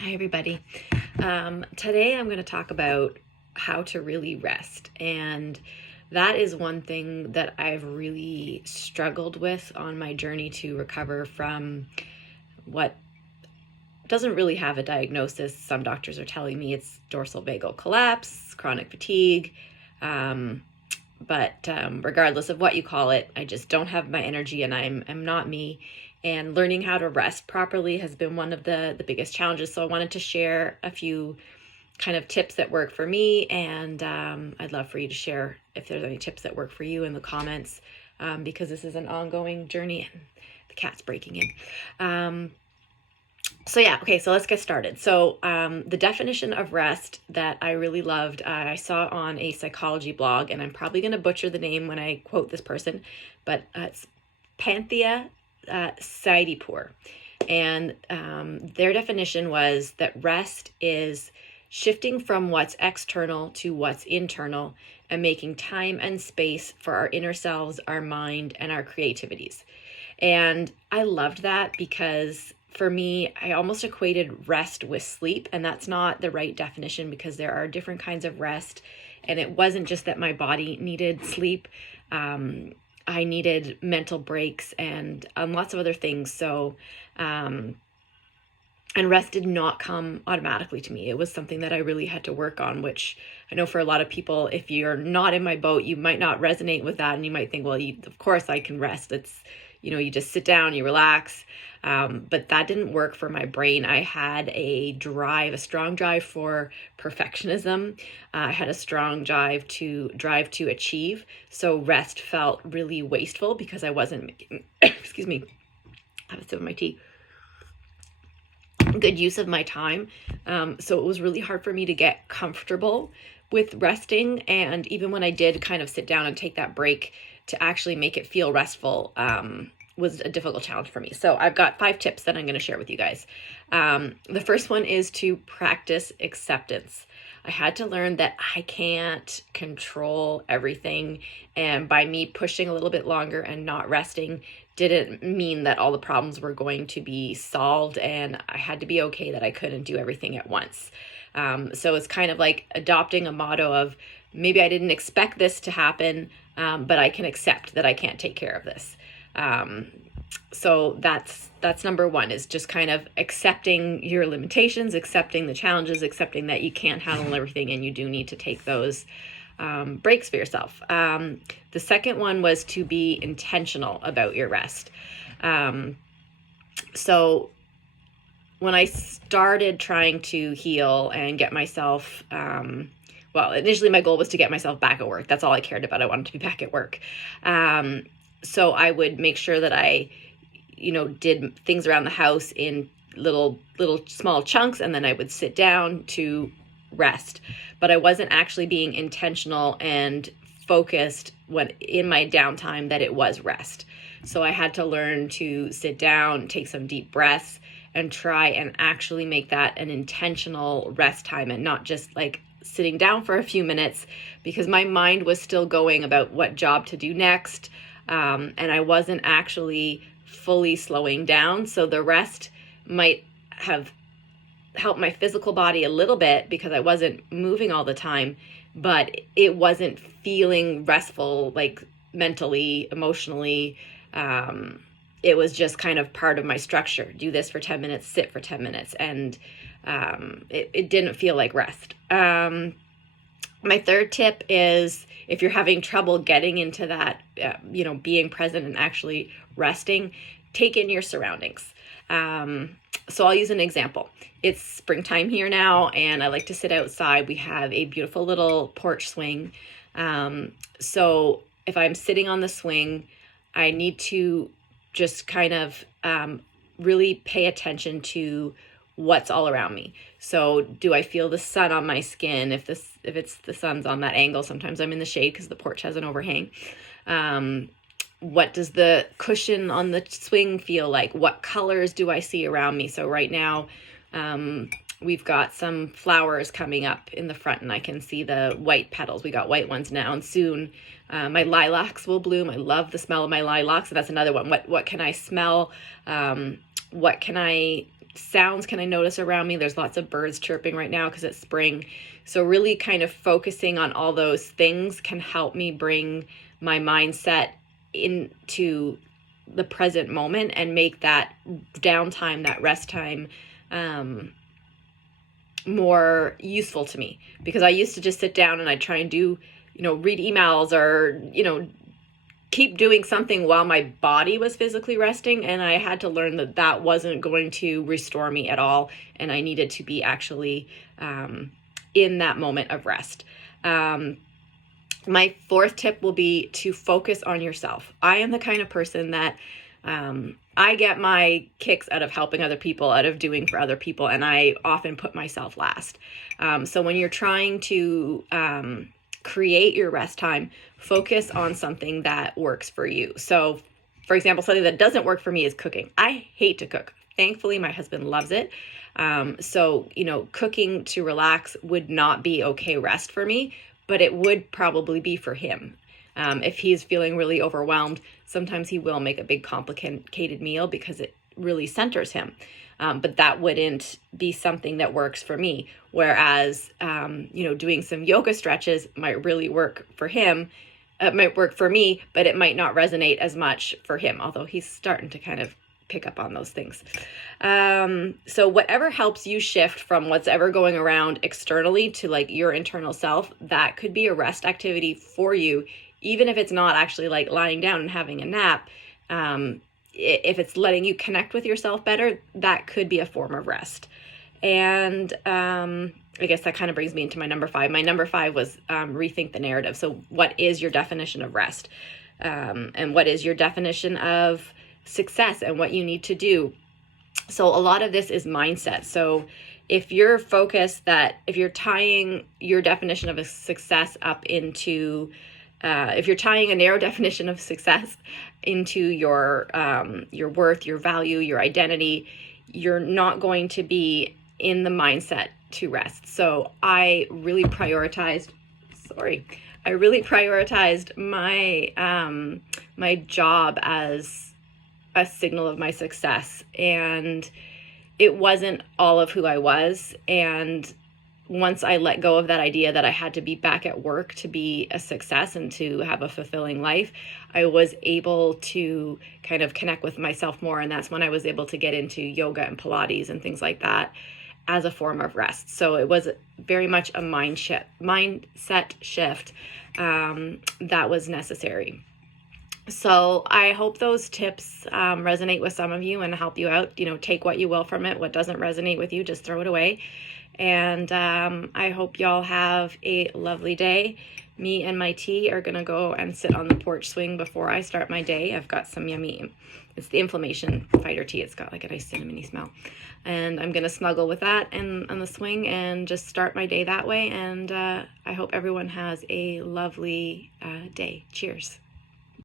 Hi, everybody. Today I'm going to talk about how to really rest. And that is one thing that I've really struggled with on my journey to recover from what doesn't really have a diagnosis. Some doctors are telling me it's dorsal vagal collapse, chronic fatigue. But regardless of what you call it, I just don't have my energy and I'm not me. And learning how to rest properly has been one of the biggest challenges. So I wanted to share a few kind of tips that work for me. And I'd love for you to share if there's any tips that work for you in the comments, because this is an ongoing journey and the cat's breaking in. So let's get started. So the definition of rest that I really loved, I saw on a psychology blog, and I'm probably going to butcher the name when I quote this person, but it's Panthea Saidipur. And their definition was that rest is shifting from what's external to what's internal and making time and space for our inner selves, our mind, and our creativities. And I loved that because for me, I almost equated rest with sleep, and that's not the right definition because there are different kinds of rest. And it wasn't just that my body needed sleep. I needed mental breaks and lots of other things. So, and rest did not come automatically to me. It was something that I really had to work on, which I know for a lot of people, if you're not in my boat, you might not resonate with that. And you might think, well, of course I can rest. It's, you just sit down, you relax. But that didn't work for my brain. I had a strong drive for perfectionism. I had a strong drive to achieve. So rest felt really wasteful because I wasn't making, excuse me, I have a sip of my tea, good use of my time. So it was really hard for me to get comfortable with resting. And even when I did kind of sit down and take that break to actually make it feel restful, was a difficult challenge for me. So I've got 5 tips that I'm going to share with you guys. The first one is to practice acceptance. I had to learn that I can't control everything. And by me pushing a little bit longer and not resting didn't mean that all the problems were going to be solved. And I had to be okay that I couldn't do everything at once. So it's kind of like adopting a motto of maybe I didn't expect this to happen, but I can accept that I can't take care of this. So that's number 1, is just kind of accepting your limitations, accepting the challenges, accepting that you can't handle everything and you do need to take those breaks for yourself. The second one was to be intentional about your rest. So when I started trying to heal and get myself, initially my goal was to get myself back at work. That's all I cared about. I wanted to be back at work. So I would make sure that I, did things around the house in little small chunks, and then I would sit down to rest. But I wasn't actually being intentional and focused when in my downtime that it was rest. So I had to learn to sit down, take some deep breaths, and try and actually make that an intentional rest time and not just like sitting down for a few minutes, because my mind was still going about what job to do next. And I wasn't actually fully slowing down. So the rest might have helped my physical body a little bit because I wasn't moving all the time, but it wasn't feeling restful, like mentally, emotionally. It was just kind of part of my structure. Do this for 10 minutes, sit for 10 minutes. And it didn't feel like rest. My third tip is, if you're having trouble getting into that, being present and actually resting, take in your surroundings. So I'll use an example. It's springtime here now, and I like to sit outside. We have a beautiful little porch swing. So if I'm sitting on the swing, I need to just kind of really pay attention to what's all around me. So do I feel the sun on my skin? If it's the sun's on that angle, sometimes I'm in the shade because the porch has an overhang. What does the cushion on the swing feel like? What colors do I see around me? So right now, we've got some flowers coming up in the front and I can see the white petals. We got white ones now, and soon my lilacs will bloom. I love the smell of my lilacs. So that's another one. What can I smell? What can I sounds can I notice around me? There's lots of birds chirping right now because it's spring. So really kind of focusing on all those things can help me bring my mindset into the present moment and make that downtime, that rest time, more useful to me. Because I used to just sit down and I'd try and do, read emails or, keep doing something while my body was physically resting. And I had to learn that that wasn't going to restore me at all. And I needed to be actually in that moment of rest. My fourth tip will be to focus on yourself. I am the kind of person that I get my kicks out of helping other people, out of doing for other people, and I often put myself last. So when you're trying to create your rest time, focus on something that works for you. So, for example, something that doesn't work for me is cooking. I hate to cook. Thankfully, my husband loves it. So, cooking to relax would not be okay rest for me, but it would probably be for him. If he's feeling really overwhelmed, sometimes he will make a big complicated meal because it really centers him. But that wouldn't be something that works for me. Whereas, doing some yoga stretches might really work for him. It might work for me, but it might not resonate as much for him, although he's starting to kind of pick up on those things. So whatever helps you shift from what's ever going around externally to like your internal self, that could be a rest activity for you, even if it's not actually like lying down and having a nap. If it's letting you connect with yourself better, that could be a form of rest. And I guess that kind of brings me into my number 5. My number 5 was rethink the narrative. So what is your definition of rest? And what is your definition of success and what you need to do? So a lot of this is mindset. So if you're focused if you're tying your definition of a success up into if you're tying a narrow definition of success into your worth, your value, your identity, you're not going to be in the mindset to rest. So I really prioritized my my job as a signal of my success, and it wasn't all of who I was. And once I let go of that idea that I had to be back at work to be a success and to have a fulfilling life, I was able to kind of connect with myself more. And that's when I was able to get into yoga and Pilates and things like that as a form of rest. So it was very much a mindset shift that was necessary. So I hope those tips resonate with some of you and help you out. Take what you will from it. What doesn't resonate with you, just throw it away. And I hope y'all have a lovely day. Me and my tea are going to go and sit on the porch swing before I start my day. I've got some yummy, it's the inflammation fighter tea. It's got like a nice cinnamony smell. And I'm going to snuggle with that on the swing and just start my day that way. And I hope everyone has a lovely day. Cheers.